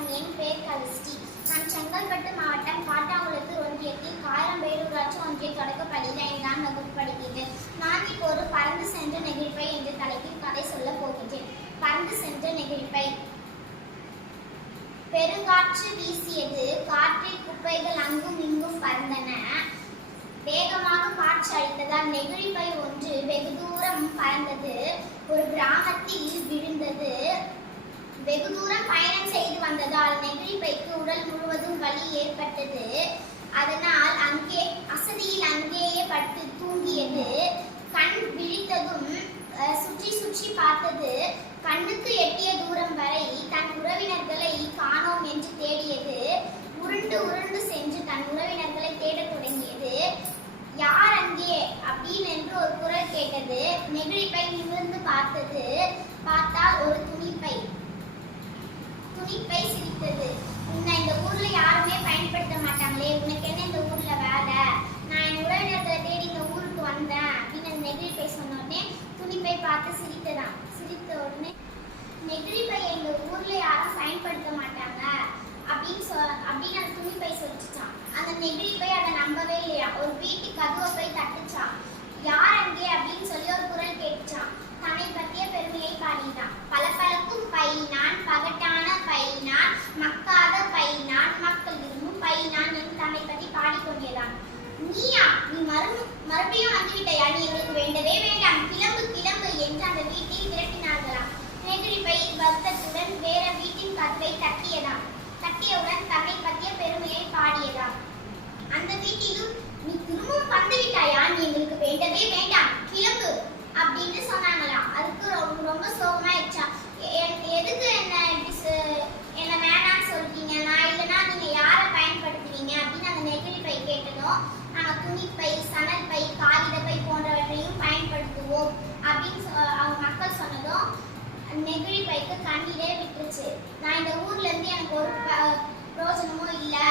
வணக்கம் என் பேர் கலிஸ்டி நான் செங்கல்பட்டு மாவட்டம் காட்டாங்குளத்து ஒன்றியத்தில் காயம்பேடு ஊராட்சி ஒன்றிய தொடக்கப்பள்ளியில் ஐந்தாம் வகுப்பு படிக்கிறேன் நான் இப்போது பறந்து சென்ற நெகிழ்ப்பை என்ற தலைப்பில் கதை சொல்ல போகின்றேன். பறந்து சென்ற நெகிழ்ப்பை. பெருங்காற்று வீசியது காற்றில் குப்பைகள் அங்கும் இங்கும் பறந்தன. வேகமாக காற்று அடித்ததால் நெகிழிப்பை ஒன்று வெகு தூரம் பறந்தது. ஒரு கிராமத்தில் விழுந்தது. வெகு தூரம் பயணம் செய்து வந்த வந்ததால் நெகிழிப்பைக்கு உடல் முழுவதும் வலி ஏற்பட்டது. அதனால் அங்கே அசதியில் அங்கேயே பட்டு தூங்கியது. கண் விழித்ததும் சுற்றி சுற்றி பார்த்தது. கண்ணுக்கு எட்டிய தூரம் வரை தன் உறவினர்களை காணோம் என்று தேடியது. உருண்டு உருண்டு சென்று தன் உறவினர்களை தேடத் தொடங்கியது. யார் அங்கே? அப்படின்னு என்று ஒரு குரல் கேட்டது. நெகிழிப்பை நிமிர்ந்து பார்த்தது. பார்த்தால் ஒரு துணிப்பை துணிப்பை சிரித்தது உன்னை இந்த ஊர்ல யாருமே பயன்படுத்த மாட்டாங்களே உனக்கு என்ன இந்த ஊர்ல வேலை நான் என் உறவினர்களை தேடி இந்த ஊருக்கு வந்தேன் அப்படின்னு அந்த நெகிழிப்பை சொன்ன உடனே துணிப்பை பார்த்து சிரித்ததான் சிரித்த உடனே நெகிழிப்பை எங்க ஊர்ல யாரும் பயன்படுத்த மாட்டாங்க அப்படின்னு சொ அப்படின்னு அந்த துணி பை சொல்லிச்சான் அந்த நெகிழிப்பை அதை நம்பவே இல்லையா? ஒரு வீட்டு கதுவை போய் தட்டுச்சான் யார் அங்கே? அப்படின்னு சொல்லி ஒரு குரல் கேட்டுச்சான் தன்னை பற்றிய பெருமையை பாடினான். பல பளபளக்கும் பைனான் பகட்டான பைனான் மக்காத பைனான் மக்கள் விரும்பும் பைனான் என்று தன்னை பற்றி பாடிக்கொண்டேதான். நீயா? நீ மறு மறுபடியும் வந்துவிட்டையா? நீ வருத்தத்துடன் வேற வீட்டின் கதவை தட்டியதான் தட்டியவுடன் தன்னை நெகிழி பைக்கு கண்ணிலே விட்டுருச்சு. நான் இந்த ஊர்லேருந்து எனக்கு ஒரு பிரோஜனமும் இல்லை.